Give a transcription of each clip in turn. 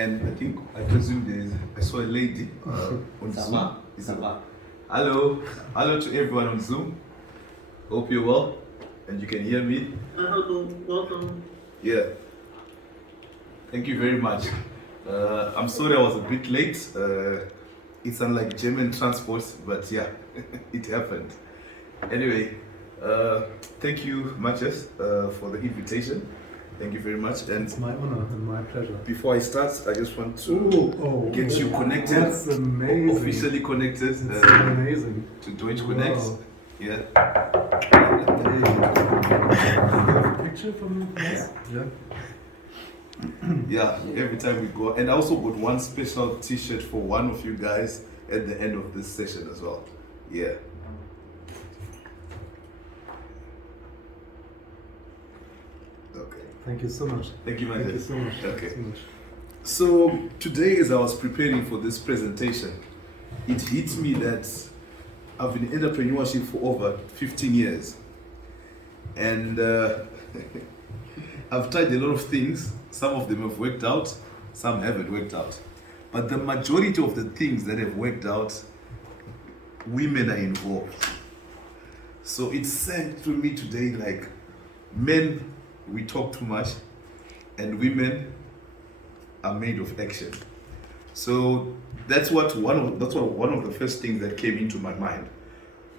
And I presume I saw a lady on Zoom. Hello to everyone on Zoom. Hope you're well and you can hear me. Hello, welcome. Yeah. Thank you very much. I'm sorry I was a bit late. It's unlike German transport, but yeah, it happened. Anyway, thank you, Matches, for the invitation. Thank you very much. And it's my honor and my pleasure. Before I start, I just want to get you connected. That's amazing. Officially connected. That's amazing. To Deutsch Connect. Wow. Yeah. Hey. You have a picture from us? Yeah. Yeah, every time we go. And I also got one special t-shirt for one of you guys at the end of this session as well. Yeah. Okay. Thank you so much. Thank you, my Thank you so much. Okay. So much. So today, as I was preparing for this presentation, it hit me that I've been in entrepreneurship for over 15 years. And I've tried a lot of things. Some of them have worked out, some haven't worked out. But the majority of the things that have worked out, women are involved. So it sank to me today like, men, we talk too much, and women are made of action. So that's one of the first things that came into my mind.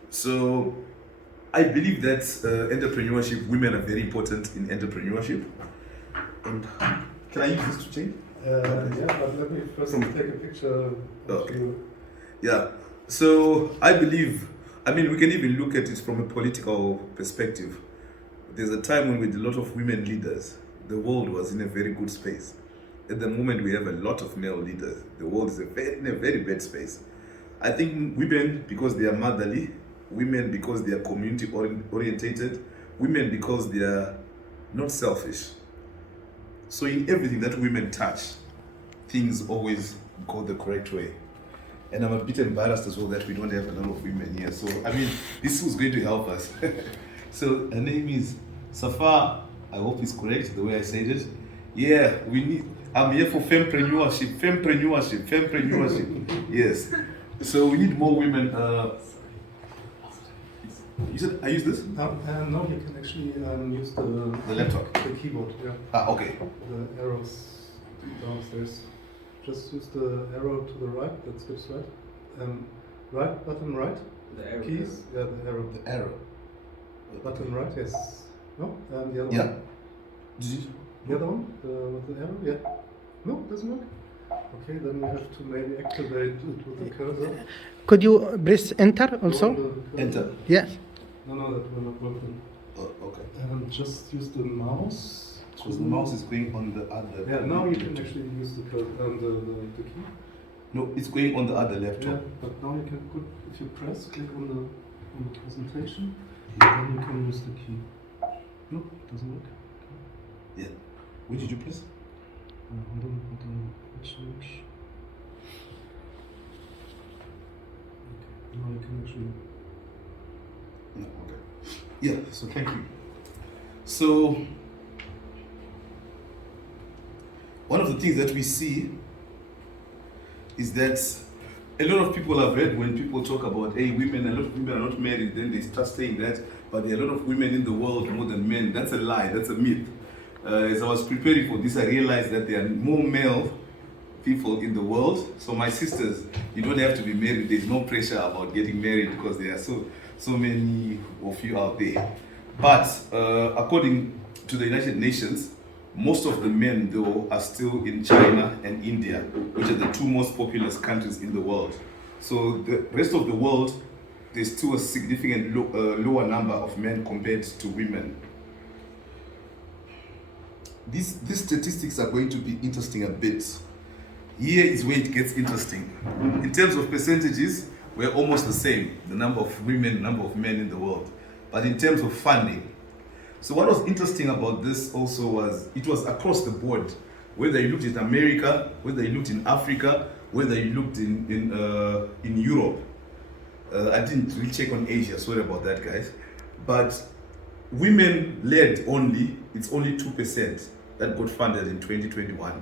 So I believe that entrepreneurship, women are very important in entrepreneurship. And can I use this to change? Yeah, but let me first take a picture of Okay. you. Yeah. So I believe, we can even look at it from a political perspective. There's a time when with a lot of women leaders, the world was in a very good space. At the moment, we have a lot of male leaders. The world is in a very bad space. I think women, because they are motherly, women because they are community orientated, women because they are not selfish. So in everything that women touch, things always go the correct way. And I'm a bit embarrassed as well that we don't have a lot of women here. So, this was going to help us. So her name is Safa. I hope it's correct, the way I said it. Yeah, I'm here for fempreneurship. Yes. So we need more women. You said I use this? No, you can actually use the laptop. The keyboard, yeah. Okay. The arrows downstairs. Just use the arrow to the right, that skips right. Right button right. The arrow. Keys, yeah, the arrow. The arrow. Button right, yes. No? The other Yeah. one. The other one? With the arrow? Yeah. No, doesn't work? Okay, then you have to maybe activate it with the cursor. Could you press enter also? Enter. Yes. No, that will not work then. Oh, okay. And just use the mouse. Because the mouse is going on the other. Yeah, now you can actually use the key. No, it's going on the other laptop. Yeah, but now you can if you click on the presentation, then you can use the key. No, it doesn't work. Yeah. Where did you press? Hold on, change. Okay, now you can actually. No, okay. Yeah, so thank you. So, one of the things that we see is that a lot of people have heard when people talk about, hey, women, a lot of women are not married, then they start saying that, but there are a lot of women in the world more than men. That's a lie, that's a myth. As I was preparing for this, I realized that there are more male people in the world. So my sisters, you don't have to be married. There's no pressure about getting married because there are so many of you out there. But according to the United Nations, most of the men, though, are still in China and India, which are the two most populous countries in the world. So the rest of the world, there's still a significant lower number of men compared to women. These statistics are going to be interesting a bit. Here is where it gets interesting. In terms of percentages, we're almost the same, the number of women, the number of men in the world. But in terms of funding, so what was interesting about this also was, it was across the board. Whether you looked at America, whether you looked in Africa, whether you looked in Europe. I didn't really check on Asia, sorry about that, guys. But women-led only, it's only 2% that got funded in 2021.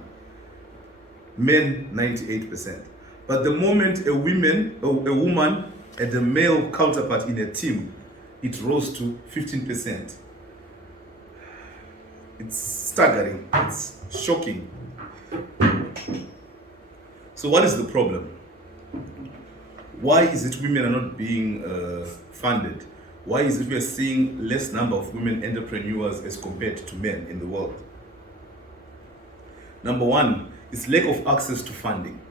men 98%. But the moment a woman and a male counterpart in a team, it rose to 15%. It's staggering, it's shocking. So what is the problem? Why is it women are not being funded? Why is it we are seeing less number of women entrepreneurs as compared to men in the world? Number one is lack of access to funding.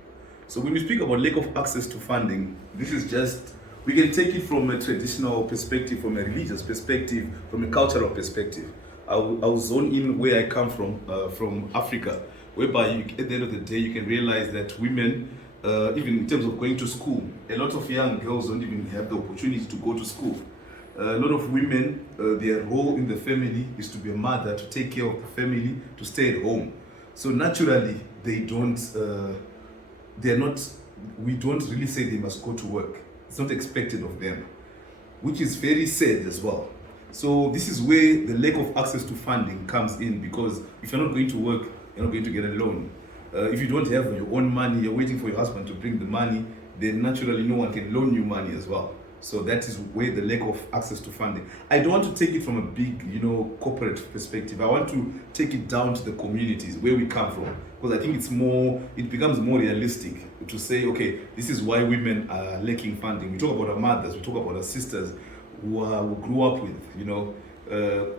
So when we speak about lack of access to funding, this is just, we can take it from a traditional perspective, from a religious perspective, from a cultural perspective. I'll zone in where I come from Africa, whereby at the end of the day, you can realize that women, even in terms of going to school, a lot of young girls don't even have the opportunity to go to school. A lot of women, their role in the family is to be a mother, to take care of the family, to stay at home. So naturally, we don't really say they must go to work. It's not expected of them, which is very sad as well. So this is where the lack of access to funding comes in, because if you're not going to work, you're not going to get a loan. If you don't have your own money, you're waiting for your husband to bring the money, then naturally no one can loan you money as well. So that is where the lack of access to funding. I don't want to take it from a big, corporate perspective. I want to take it down to the communities where we come from, because I think it becomes more realistic to say, okay, this is why women are lacking funding. We talk about our mothers, we talk about our sisters who grew up with,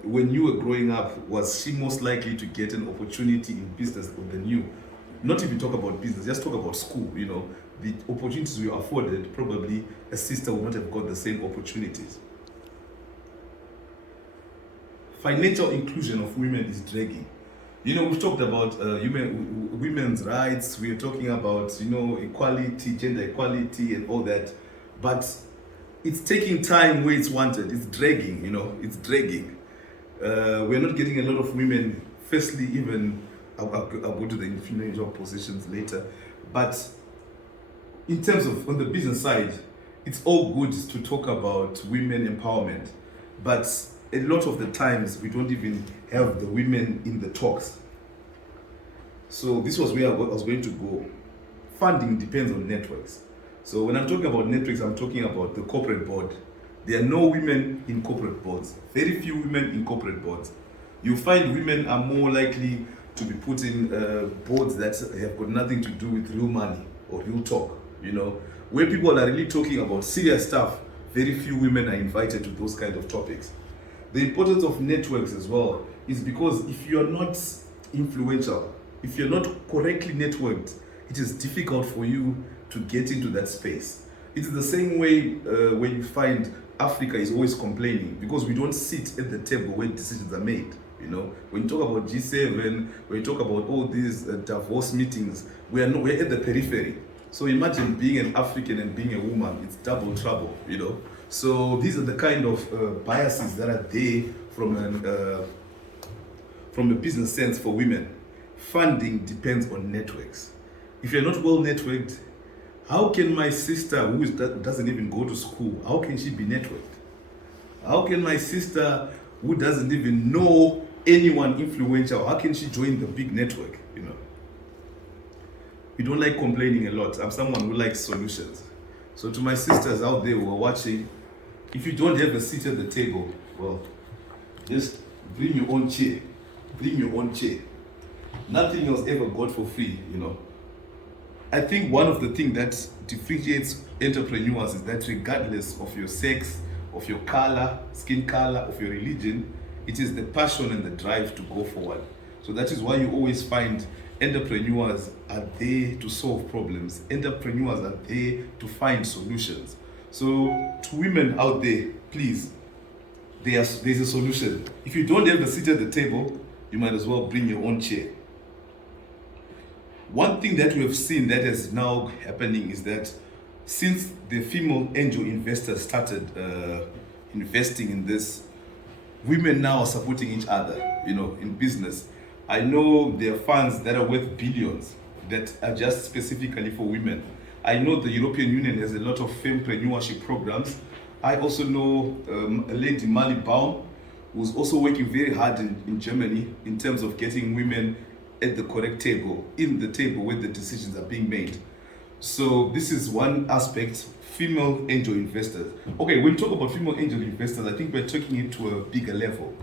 when you were growing up, was she most likely to get an opportunity in business than you? Not even talk about business, just talk about school, the opportunities we were afforded, probably a sister would not have got the same opportunities. Financial inclusion of women is dragging. We've talked about women's rights, we're talking about, equality, gender equality and all that, but it's taking time where it's wanted. It's dragging, it's dragging. We're not getting a lot of women, firstly, even, I'll go to the influential positions later, but in terms of on the business side, it's all good to talk about women empowerment, but a lot of the times we don't even have the women in the talks. So this was where I was going to go. Funding depends on networks. So when I'm talking about networks, I'm talking about the corporate board. There are no women in corporate boards, very few women in corporate boards. You find women are more likely to be put in boards that have got nothing to do with real money or real talk. Where people are really talking about serious stuff, very few women are invited to those kind of topics. The importance of networks as well is because if you are not influential, if you're not correctly networked, it is difficult for you to get into that space. It's the same way when you find Africa is always complaining because we don't sit at the table where decisions are made. When you talk about G7, when you talk about all these Davos meetings, we're at the periphery. So imagine being an African and being a woman, it's double trouble, So these are the kind of biases that are there from a business sense for women. Funding depends on networks. If you're not well networked, how can my sister who doesn't even go to school, how can she be networked? How can my sister who doesn't even know anyone influential, how can she join the big network, We don't like complaining a lot. I'm someone who likes solutions. So to my sisters out there who are watching, if you don't have a seat at the table, well, just bring your own chair. Bring your own chair. Nothing was ever got for free, I think one of the things that differentiates entrepreneurs is that regardless of your sex, of your color, skin color, of your religion, it is the passion and the drive to go forward. So that is why you always find entrepreneurs are there to solve problems. Entrepreneurs are there to find solutions. So to women out there, please, there's a solution. If you don't have a seat at the table, you might as well bring your own chair. One thing that we have seen that is now happening is that since the female angel investors started investing in this, women now are supporting each other, in business. I know there are funds that are worth billions that are just specifically for women. I know the European Union has a lot of fempreneurship programs. I also know a lady, Mali Baum, who's also working very hard in Germany in terms of getting women at the correct table, in the table where the decisions are being made. So this is one aspect, female angel investors. Okay, when we talk about female angel investors, I think we're taking it to a bigger level.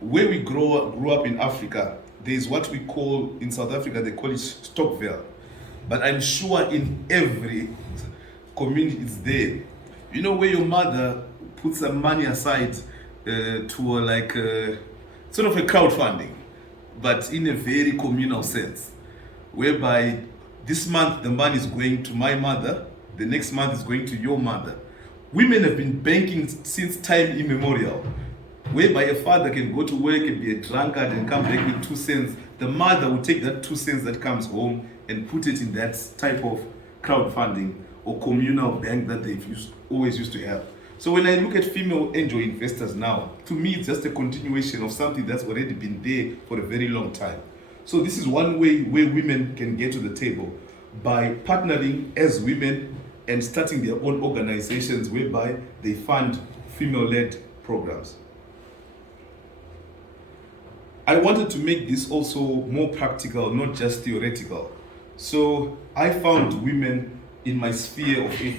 Where we grew up in Africa, there's what we call, in South Africa, they call it Stokvel. But I'm sure in every community it's there. You know, where your mother puts some money aside to sort of a crowdfunding, but in a very communal sense, whereby this month the money is going to my mother, the next month is going to your mother. Women have been banking since time immemorial, whereby a father can go to work and be a drunkard and come back with 2 cents. The mother will take that 2 cents that comes home and put it in that type of crowdfunding or communal bank that they've always used to have. So when I look at female angel investors now, to me it's just a continuation of something that's already been there for a very long time. So this is one way where women can get to the table, by partnering as women and starting their own organizations whereby they fund female-led programs. I wanted to make this also more practical, not just theoretical. So I found women in my sphere of